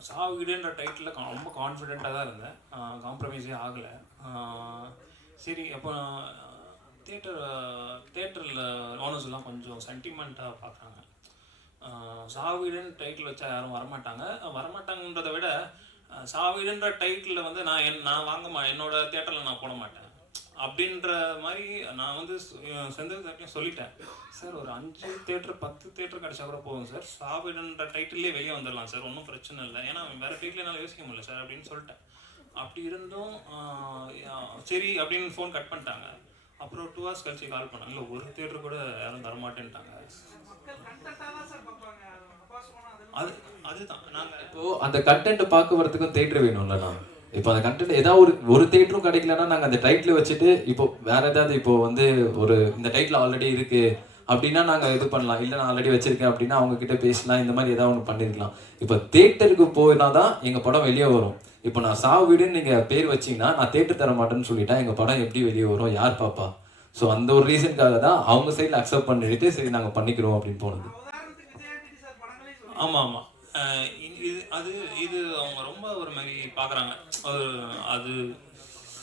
சாகுகிடுன்ற டைட்டில் ரொம்ப கான்ஃபிடெண்ட்டாக தான் இருந்தேன். காம்ப்ரமைஸே ஆகலை. சரி அப்போ தேட்டர் தேட்டரில் ஓனர்ஸ்லாம் கொஞ்சம் சென்டிமெண்ட்டாக பார்க்குறாங்க. சாவீடுன்னு டைட்டில் வச்சா யாரும் வரமாட்டாங்க. வரமாட்டாங்கன்றதை விட அஹ், சாவீடுன்ற டைட்டில் வந்து நான் என் நான் வாங்க மா என்னோட தேட்டரில் நான் போட மாட்டேன். அப்படின்ற மாதிரி நான் வந்து செந்தில் சார்ட்டையும் சொல்லிட்டேன். சார் ஒரு அஞ்சு தேட்டர் பத்து தேட்டர் கிடச்சா கூட போதும் சார். சாவிடன்ற டைட்டிலே வெளியே வந்துடலாம் சார். ஒன்றும் பிரச்சனை இல்லை. ஏன்னா வேறு டைட்டில் என்னால் யோசிக்க முடியல சார் அப்படின்னு சொல்லிட்டேன். அப்படி இருந்தும் சரி அப்படின்னு ஃபோன் கட் பண்ணிட்டாங்க. அப்புறம் டூ ஹவர்ஸ் கழிச்சு கால் பண்ணாங்க இல்லை ஒரு தேட்டர் கூட யாரும் தரமாட்டேன்ட்டாங்க. அது அதுதான். நாங்கள் இப்போ அந்த கண்டென்ட் பார்க்க வரதுக்கும் தேட்டர் வேணும்லண்ணா இப்போ அந்த கண்டென்ட் ஏதாவது ஒரு ஒரு தேட்டரும் கிடைக்கலன்னா நாங்கள் அந்த டைட்டில் வச்சுட்டு இப்போ வேற ஏதாவது இப்போ வந்து ஒரு இந்த டைட்டில் ஆல்ரெடி இருக்கு அப்படின்னா நாங்கள் இது பண்ணலாம். இல்லை நான் ஆல்ரெடி வச்சிருக்கேன் அப்படின்னா அவங்க கிட்ட பேசலாம். இந்த மாதிரி ஏதாவது ஒன்று பண்ணிருக்கலாம். இப்போ தேட்டருக்கு போனா தான் எங்கள் படம் வெளியே வரும். இப்போ நான் சாவு வீடுன்னு நீங்கள் பேர் வச்சீங்கன்னா நான் தேட்டர் தர மாட்டேன்னு சொல்லிட்டா எங்கள் படம் எப்படி வெளியே வரும்? யார் பாப்பா? ஸோ அந்த ஒரு ரீசனுக்காக தான் அவங்க சைடில் அக்செப்ட் பண்ணிட்டு சரி நாங்கள் பண்ணிக்கிறோம் அப்படின்னு போனது ஆமாம் ஆமாம் இது அது இது அவங்க ரொம்ப ஒரு மாதிரி பார்க்குறாங்க ஒரு அது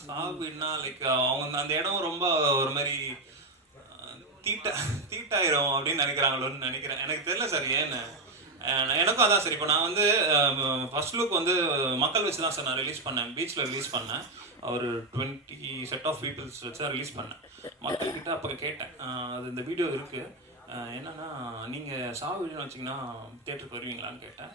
சாப்பிட்னா லைக் அவங்க அந்த இடம் ரொம்ப ஒரு மாதிரி தீட்டா தீட்ட தீட்டாயிரும் அப்படின்னு நினைக்கிறாங்களோன்னு நினைக்கிறேன். எனக்கு தெரியல சார் ஏன்னு. எனக்கும் அதான் சார் இப்போ நான் வந்து ஃபர்ஸ்ட் லுக் வந்து மக்கள் வச்சு தான் சார் நான் ரிலீஸ் பண்ணேன். பீச்சில் ரிலீஸ் பண்ணேன். ஒரு டுவெண்ட்டி செட் ஆஃப் பீப்புள்ஸ் வச்சு ரிலீஸ் பண்ணேன். மக்கள்கிட்ட அப்போ கேட்டேன். அது இந்த வீடியோ இருக்குது என்னன்னா நீங்கள் சாவு வீடியோன்னு வச்சிங்கன்னா தேட்டருக்கு வருவீங்களான்னு கேட்டேன்.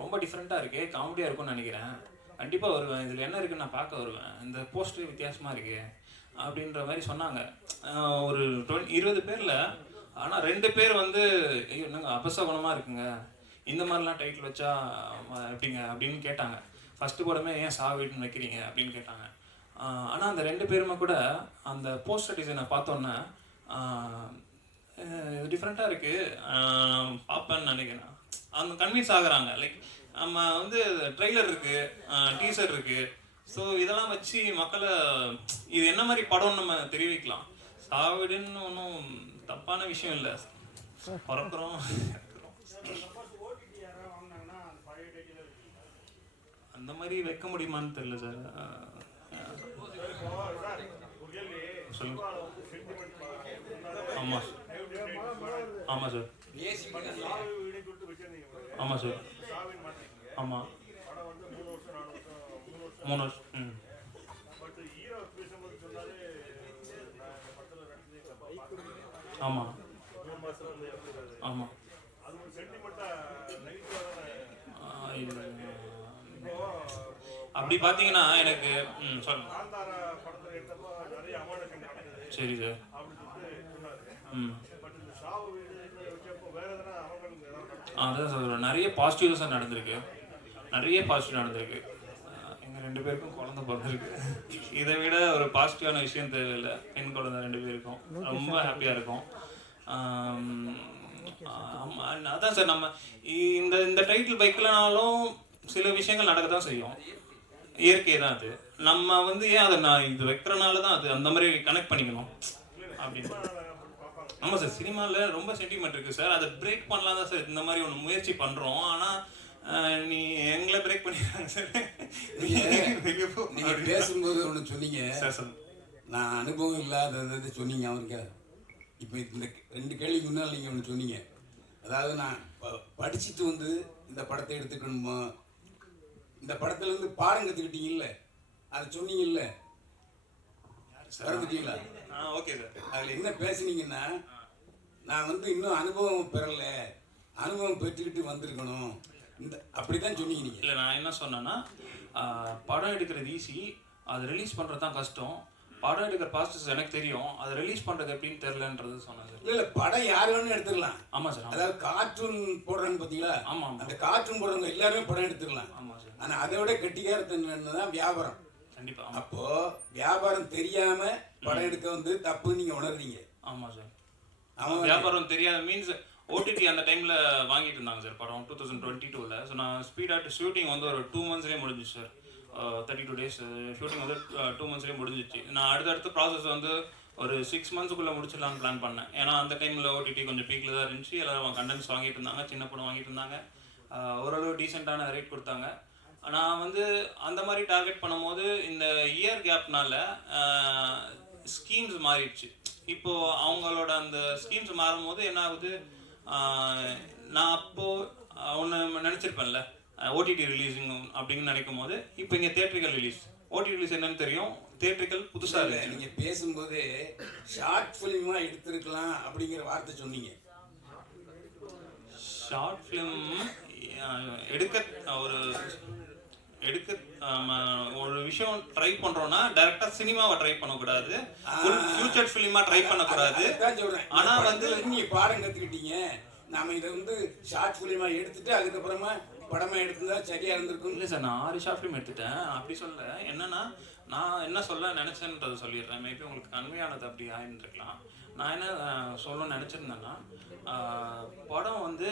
ரொம்ப டிஃப்ரெண்ட்டாக இருக்கே காமெடியாக இருக்கும்னு நினைக்கிறேன். கண்டிப்பாக வருவேன். இதில் என்ன இருக்குன்னு நான் பார்க்க வருவேன். இந்த போஸ்டர் வித்தியாசமாக இருக்கே அப்படின்ற மாதிரி சொன்னாங்க. ஒரு டுவெண்ட் இருபது பேரில் ஆனால் ரெண்டு பேர் வந்து ஐயோ என்னங்க அபசகுணமாக இருக்குங்க. இந்த மாதிரிலாம் டைட்டில் வச்சா எப்படிங்க? அப்படின்னு கேட்டாங்க. ஃபஸ்ட்டு படமே ஏன் சா வீடுன்னு வைக்கிறீங்க? அப்படின்னு கேட்டாங்க. ஆனால் அந்த ரெண்டு பேருமே கூட அந்த போஸ்டர் டிசைனை பார்த்தோன்னே டிஃப்ரெண்ட்டாக இருக்குது பார்ப்பேன்னு நினைக்கிறேன். அவங்க கன்வின்ஸ் ஆகுறாங்க. லைக் நம்ம வந்து ட்ரெய்லர் இருக்குது டீசர் இருக்குது ஸோ இதெல்லாம் வச்சு மக்களை இது என்ன மாதிரி படம்னு நம்ம தெரிவிக்கலாம். சாவிடுன்னு ஒன்றும் தப்பான விஷயம் இல்லை. பிறக்கிறோம். அந்த மாதிரி வைக்க முடியுமான்னு தெரியல சார் சொல்லுங்க. ஆமாம் ஆமாம் சார். ஆமாம் சார். ஆமாம் மூணு வருஷம் ம். ஆமாம் ஆமாம் அப்படி பார்த்தீங்கன்னா எனக்கு ம் சொல்லுங்க. சரி சார். ம். அதான் சார் நிறைய பாசிட்டிவ்ஸாக நடந்திருக்கு. நிறைய பாசிட்டிவ் நடந்திருக்கு. அஹ் எங்க ரெண்டு பேருக்கும் குழந்தை பிறந்திருக்கு. இதை விட ஒரு பாசிட்டிவான விஷயம் தேவையில்லை. பெண் குழந்தை ரெண்டு பேருக்கும். ரொம்ப ஹாப்பியாக இருக்கும். ஆம், ஆமா, அதான் சார் நம்ம இந்த இந்த டைட்டில் பைக்லனாலும் சில விஷயங்கள் நடக்க தான் செய்யும். இயற்கை தான் அது. நம்ம வந்து ஏன் அதை நான் இது வைக்கிறனால தான் அது அந்த மாதிரி கனெக்ட் பண்ணிக்கணும்? அப்படின்னு. ஆமாம் சார் சினிமாவில் ரொம்ப சென்டிமெண்ட் இருக்குது சார். அதை பிரேக் பண்ணலாம் தான் சார். இந்த மாதிரி ஒன்று முயற்சி பண்ணுறோம் ஆனால் நீ எங்களை பிரேக் பண்ணிடுறாங்க சார். வெளிய போ. நீங்க பேசும்போது ஒன்று சொன்னீங்க. சார் சார் நான் அனுபவம் இல்லாதது சொன்னீங்க அவருக்கு இப்போ இந்த ரெண்டு கேள்விக்கு முன்னால் நீங்கள் ஒன்று சொன்னீங்க. அதாவது நான் படிச்சுட்டு வந்து இந்த படத்தை எடுத்துக்கணுமா? இந்த படத்துல இருந்து பாடம் கற்றுக்கிட்டீங்கல்ல அதை சொன்னீங்கல்ல? மறந்துட்டீங்களா? ஆ ஓகே சார். அதில் என்ன பேசுனீங்கன்னா நான் வந்து இன்னும் அனுபவம் பெறல. அனுபவம் பெற்றுக்கிட்டு வந்திருக்கணும். இந்த அப்படி தான் சொன்னீங்க நீங்கள் இல்லை நான் என்ன சொன்னேன்னா படம் எடுக்கிறது ஈஸி அதை ரிலீஸ் பண்ணுறது தான் கஷ்டம். படம் எடுக்கிற ப்ராசஸ் எனக்கு தெரியும். அதை ரிலீஸ் பண்ணுறது எப்படின்னு தெரிலன்றது சொன்னேன் சார். இல்லை இல்லை படம் யார் வேணும் எடுத்துடலாம் ஆமாம் சார் அதாவது கார்ட்டூன் போடுறாங்க பார்த்தீங்களா ஆமாம் அந்த கார்ட்டூன் போடுறவங்க எல்லாருமே படம் எடுத்துடலாம் ஆமாம் சார். ஆனா அதை விட கெட்டிக்காரத்தன்மை தான் வியாபாரம். கண்டிப்பாக ஆமாம் அப்போ வியாபாரம் தெரியாம படம் எடுக்க வந்து தப்பு நீங்க உணர்றீங்க. ஆமாம் சார். அவன் வியாபாரம் தெரியாத மீன்ஸ் ஓடிடி அந்த டைமில் வாங்கிட்டு இருந்தாங்க சார் படம் டூ தௌசண்ட் டுவெண்ட்டி டூவில் ஸோ நான் ஸ்பீடாக ஷூட்டிங் வந்து ஒரு டூ மந்த்ஸ்லேயே முடிஞ்சிச்சு sir thirty two days shooting வந்து டூ மந்த்ஸ்லேயே முடிஞ்சிச்சு. நான் அடுத்தடுத்த ப்ராசஸ் வந்து ஒரு சிக்ஸ் மந்த்ஸுக்குள்ளே முடிச்சிடலாம்னு பிளான் பண்ணேன். ஏன்னா அந்த டைமில் ஓடிடி கொஞ்சம் பீக்கில் தான் இருந்துச்சு. எல்லாரும் கண்டென்ட்ஸ் வாங்கிட்டு இருந்தாங்க சின்ன படம் வாங்கிட்டு இருந்தாங்க. ஓரளவு டீசெண்டான ரேட் கொடுத்தாங்க. நான் வந்து அந்த மாதிரி டார்கெட் பண்ணும்போது இந்த இயர் கேப்னால ஸ்கீம்ஸ் மாறிடுச்சு. இப்போ அவங்களோட அந்த ஸ்கீம்ஸ் மாறும்போது என்ன ஆகுது? நான் அப்போ ஒன்று நினச்சிருப்பேன்ல ஓடிடி ரிலீஸிங் அப்படின்னு நினைக்கும் போது இப்போ இங்கே தேட்ரிக்கல் ரிலீஸ் ஓடிடி ரிலீஸ் என்னன்னு தெரியும்? தேட்ரிக்கல் புதுசாக இல்ல, இருக்கு நீங்க பேசும்போது ஷார்ட் ஃபிலிமா எடுத்திருக்கலாம் அப்படிங்கிற வார்த்தை சொன்னீங்க. ஷார்ட் ஃபிலிம் எடுக்க ஒரு எடுக்க ஒரு விஷயம் ட்ரை பண்றோம்னா டைரக்டா சினிமாவை ட்ரை பண்ணக்கூடாது. ஃபியூச்சர் ஃபிலிமா ட்ரை பண்ணக்கூடாது. ஆனா வந்து- நீங்க பாடம் கத்துக்கிட்டீங்க. நாம இதை வந்து ஷார்ட் ஃபிலிமா எடுத்துட்டு அதுக்கப்புறமா படமா எடுத்திருந்தா சரியா இருந்திருக்கும்? இல்லை சார் நான் ஆறு ஷார்ட் ஃபிலிம் எடுத்துட்டேன். அப்படி சொல்ல என்னன்னா நான் என்ன சொல்ல நினைச்சேன்றதை சொல்லிடுறேன். மேபி உங்களுக்கு கன்மையானது அப்படி ஆயிருந்துருக்கலாம் நான் என்ன சொல்லணும்னு நினச்சிருந்தேன்னா படம் வந்து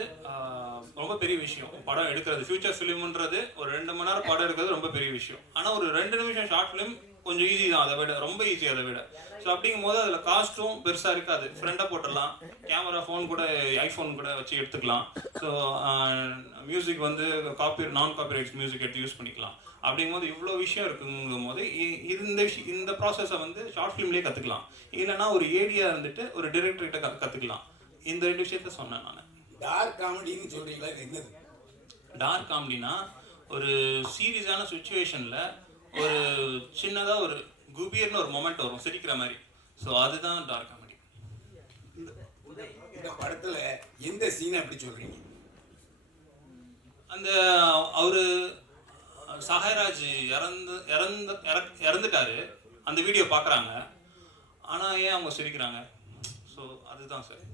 ரொம்ப பெரிய விஷயம். படம் எடுக்கிறது ஃபியூச்சர் ஃபிலிம்ன்றது ஒரு ரெண்டு மணி நேரம் படம் எடுக்கிறது ரொம்ப பெரிய விஷயம். ஆனால் ஒரு ரெண்டு நிமிஷம் ஷார்ட் ஃபிலிம் கொஞ்சம் ஈஸி தான் அதை விட ரொம்ப ஈஸி அதை விட. ஸோ அப்படிங்கும் போது அதில் காஸ்ட்டும் பெருசாக இருக்காது. ஃப்ரெண்டாக போட்டுடலாம். கேமரா ஃபோன் கூட ஐஃபோன் கூட வச்சு எடுத்துக்கலாம். ஸோ மியூசிக் வந்து காப்பி நான் காப்பிரைட்ஸ் மியூசிக் எடுத்து யூஸ் பண்ணிக்கலாம். அப்படிங்கும்போது இவ்வளோ விஷயம் இருக்குங்கும் போது இந்த விஷயம் இந்த ப்ராசஸை வந்து ஷார்ட் ஃபிலிம்லேயே கற்றுக்கலாம் இல்லைன்னா ஒரு ஏடியாக இருந்துட்டு ஒரு டிரெக்டர்கிட்ட க கற்றுக்கலாம் இந்த ரெண்டு விஷயத்த சொன்னேன் நான். டார்க் காமெடின்னு சொல்றீங்களா? இது என்னது? டார்க் காமெடினா ஒரு சீரியஸான சுச்சுவேஷனில் ஒரு சின்னதாக ஒரு குபீர்னு ஒரு மொமெண்ட் வரும் சிரிக்கிற மாதிரி. ஸோ அதுதான் டார்க் காமெடி இந்த படத்துல எந்த சீனை அப்படி சொல்றீங்க? அந்த அவரு சஹராஜ் இறந்து இறந்து இறக்- இறந்துட்டாரு. அந்த வீடியோ பார்க்குறாங்க ஆனால் ஏன் அவங்க சிரிக்கிறாங்க? ஸோ அதுதான் சார்.